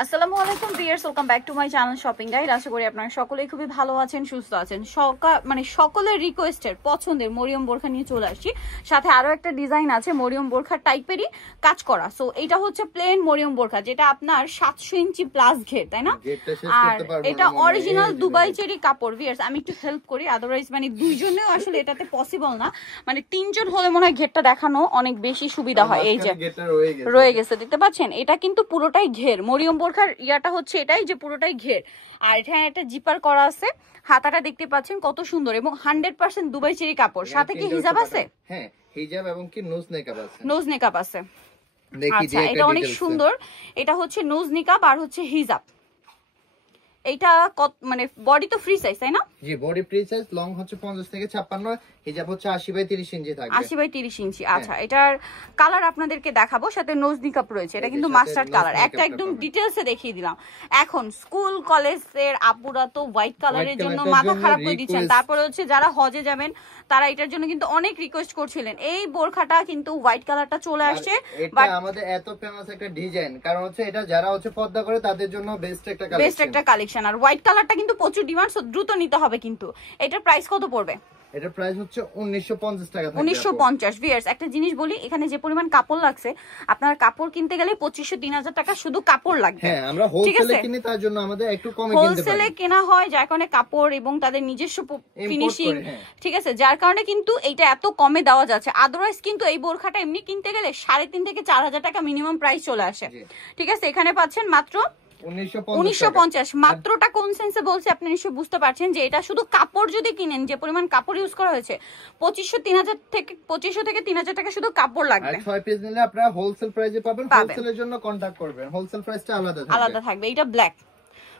আসসালামু আলাইকুম viewers, welcome back to my channel shopping guide. আশা করি আপনারা সকলেই খুবই ভালো আছেন, সুস্থ আছেন। সকলের রিকোয়েস্টের পছন্দের মরিয়ম বোরখা নিয়ে চলে আসছি। সাথে আরো একটা ডিজাইন আছে মরিয়ম বোরখা টাইপেরই কাজ করা। সো এটা হচ্ছে প্লেন মরিয়ম বোরখা, যেটা আপনার 700 ইঞ্চি প্লাস ঘের, তাই না? আর এটা অরিজিনাল দুবাই চেরি কাপড়। ভিউয়ার্স আমি একটু হেল্প করি, আদারওয়াইজ মানে দুইজনেও আসলে এটাতে পসিবল না। মানে তিনজন হলে মনে হয় ঘেরটা দেখানো অনেক বেশি সুবিধা হয়। এই যে রয়ে গেছে, দেখতে পাচ্ছেন? এটা কিন্তু পুরোটাই ঘের। মরিয়ম বোরখার ইয়াটা হচ্ছে এটাই যে পুরোটাই ঘের। আর এখানে একটা জিপার করা আছে, হাতাটা দেখতে পাচ্ছেন কত সুন্দর, এবং 100% দুবাই চেরি কাপড়। সাথে কি হিজাব আছে? হ্যাঁ, হিজাব এবং কি নোজ নেকাব আছে। নোজ নেকাব আছে। আচ্ছা, এটা অনেক সুন্দর। এটা হচ্ছে নোজ নিকাব আর হচ্ছে হিজাব। এটা মানে বডি তো ফ্রি সাইজ, তাই না? জি, বডি ফ্রি সাইজ। লং হচ্ছে 50 থেকে 56, হিজাব হচ্ছে 80 বাই 30 ইঞ্চি থাকবে। 80 বাই 30 ইঞ্চি। আচ্ছা, এটার কালার আপনাদেরকে দেখাবো, সাথে নোজ নিকাপ রয়েছে। এটা কিন্তু মাস্টার্ড কালার, একটা একদম ডিটেইলসে দেখিয়ে দিলাম। এখন স্কুল কলেজের আপুরা তো হোয়াইট কালারের জন্য মাথা খারাপ করে দিচ্ছেন। তারপরে হচ্ছে যারা হজে যাবেন তারা এটার জন্য কিন্তু অনেক রিকোয়েস্ট করছিলেন। এই বোরখাটা কিন্তু হোয়াইট কালারটা চলে আসছে, বাট আমাদের এত ফেমাস একটা ডিজাইন, কারণ হচ্ছে এটা যারা হচ্ছে পর্দা করে তাদের জন্য বেস্ট একটা কালেকশন। আর হোয়াইট কালারটা কিন্তু প্রচুর ডিমান্ড, সো দ্রুত নিতে হবে। কিন্তু এটার প্রাইস কত পড়বে? এটার প্রাইস হচ্ছে 1950 টাকা। 1950। ভিউয়ার্স একটা জিনিস বলি, এখানে যে পরিমাণ কাপড় লাগছে, আপনার কাপড় কিনতে গেলে 2500-3000 টাকা শুধু কাপড় লাগবে। হ্যাঁ, আমরা হোলসেলে কিনি, তার জন্য আমাদের একটু কমে কিনতে পারি। হোলসেলে কেনা হয় যার কারণে কাপড় এবং তাদের নিজস্ব ফিনিশিং, ঠিক আছে, যার কারণে কিন্তু এইটা এত কমে দেওয়া যাচ্ছে। আদারওয়াইজ কিন্তু এই বোরখাটা এমনি কিনতে গেলে 3.5 থেকে 4000 টাকা মিনিমাম প্রাইস চলে আসে। ঠিক আছে, এখানে পাচ্ছেন মাত্র 1950। মাত্রটা কোন সেন্সে বলছি আপনি নিশ্চয়ই বুঝতে পারছেন, যে এটা শুধু কাপড় যদি কিনেন, যে পরিমাণ কাপড় ইউজ করা হয়েছে, 2500 থেকে 3000 টাকা শুধু কাপড় লাগবে। 6 পিস নিলে আপনারা হোলসেল প্রাইসে পাবেন। হোলসেলের জন্য কন্টাক্ট করবেন, হোলসেল প্রাইসটা আলাদা থাকবে। এটা ব্ল্যাক,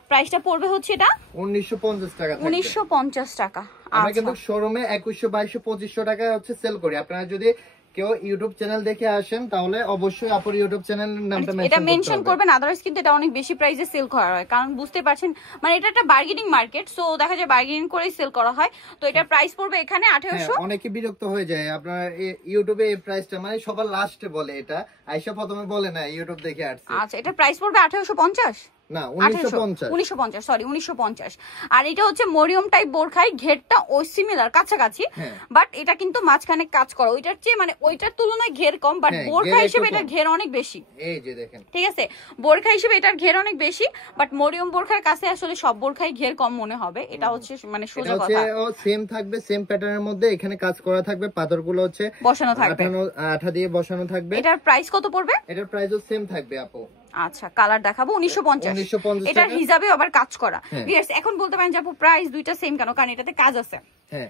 প্রাইসটা পড়বে হচ্ছে এটা 1950 টাকা। 1950 টাকা। আমরা কিন্তু শোরুমে 2100, 2200, 2500 টাকা হচ্ছে সেল করি। আপনারা যদি কেউ ইউটিউব চ্যানেল দেখে আসেন তাহলে অবশ্যই আপুর ইউটিউব চ্যানেলের নামটা মেনশন করবেন, আদারওয়াইজ কিন্তু এটা অনেক বেশি প্রাইসে সেল করা হয়। কারণ বুঝতে পারছেন, মানে এটা একটা বার্গেনিং মার্কেট, সো দেখা যায় বার্গেনিং করেই সেল করা হয়। তো এটার প্রাইস পড়বে এখানে 1800। অনেকে বিরক্ত হয়ে যায় আপনার ইউটিউবে এই প্রাইসটা, মানে সবার লাস্টে বলে, এটা আয়েশা প্রথমে বলে না, ইউটিউব দেখে আসছে। আচ্ছা, এটা প্রাইস পড়বে 1850 না 1950। 1950। আর এটা হচ্ছে মরিয়ম টাইপ বোরখাই, ঘেরটা ওই সিমিলার কাছাকাছি, বাট এটা কিন্তু মাঝখানে কাজ করা। ওইটার চেয়ে মানে ওইটার তুলনায় ঘের কম, বাট বোরখা হিসেবে এটার ঘের অনেক বেশি। এই যে দেখেন, ঠিক আছে, বোরখা হিসেবে এটার ঘের অনেক বেশি, বাট মরিয়ম বোরখার কাছে আসলে সব বোরখাই ঘের কম মনে হবে। এটা হচ্ছে মানে সোজা কথা। ও সেম থাকবে, সেম প্যাটার্নের মধ্যে এখানে কাজ করা থাকবে, পাথরগুলো হচ্ছে বসানো থাকবে, আঠা দিয়ে বসানো থাকবে। এটার প্রাইস কত পড়বে? এটার প্রাইসও সেম থাকবে আপু। আচ্ছা, কালার দেখাবো 1950। এটার হিসাবে আবার কাজ করা। ভিউয়ার্স এখন বলতে পারেন যে আপু প্রাইস দুইটা সেম কেন? কারণ এটাতে কাজ আছে।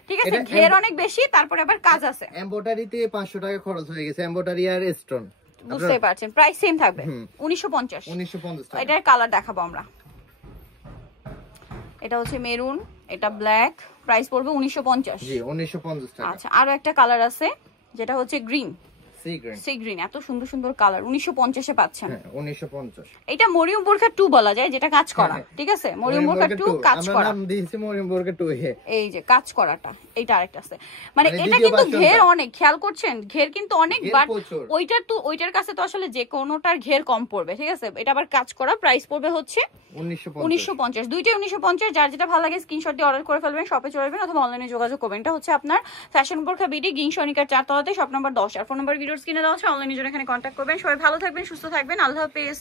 ঠিক আছে, ঘের অনেক বেশি, তারপরে আবার কাজ আছে। এমব্রয়ডারিতে 500 টাকা খরচ হয়ে গেছে, এমব্রয়ডারি আর স্টোন, বুঝতে পারছেন? প্রাইস সেম থাকবে 1950 টাকা। এটার কালার দেখাবো আমরা। এটা হচ্ছে মেরুন, এটা ব্ল্যাক, প্রাইস পড়বে 1950। জি 1950 টাকা। আচ্ছা, আরো একটা কালার আছে যেটা হচ্ছে গ্রিন, সি গ্রিন। এত সুন্দর সুন্দর কালার 1950 এ পাচ্ছেন। 1950। এটা মরিয়ম বোরখা 2 বলা যায়, যেটা কাজ করা। ঠিক আছে, মরিয়ম বোরখা 2 কাজ করা। আমরা নাম দিয়েছি মরিয়ম বোরখা 2। এই যে কাজ করাটা, এইটা আরেকটা আছে। মানে এটা কিন্তু ঘের অনেক, খেয়াল করছেন? ঘের কিন্তু অনেক, বাট ওইটার কাছে তো আসলে যে কোনোটার ঘের কম পড়বে। ঠিক আছে, এটা আবার কাজ করা। প্রাইস পড়বে হচ্ছে 1950। দুইটাই 1950। যার যেটা ভালো লাগে স্ক্রিনশট দিয়ে অর্ডার করে ফেলবেন, শপে চলে আসবেন অথবা অনলাইনে যোগাযোগ করবেন। এটা হচ্ছে আপনার ফ্যাশন বোরখা বিডি, গিংসনিকার 4 তলাতে, শপ নাম্বার 10। আর ফোন নাম্বার ভিডিওর স্ক্রিনে দেওয়া আছে, অনলাইনে জন্য এখানে কন্ট্যাক্ট করবেন। সবাই ভালো থাকবেন, সুস্থ থাকবেন, আল্লাহ হাফেজ।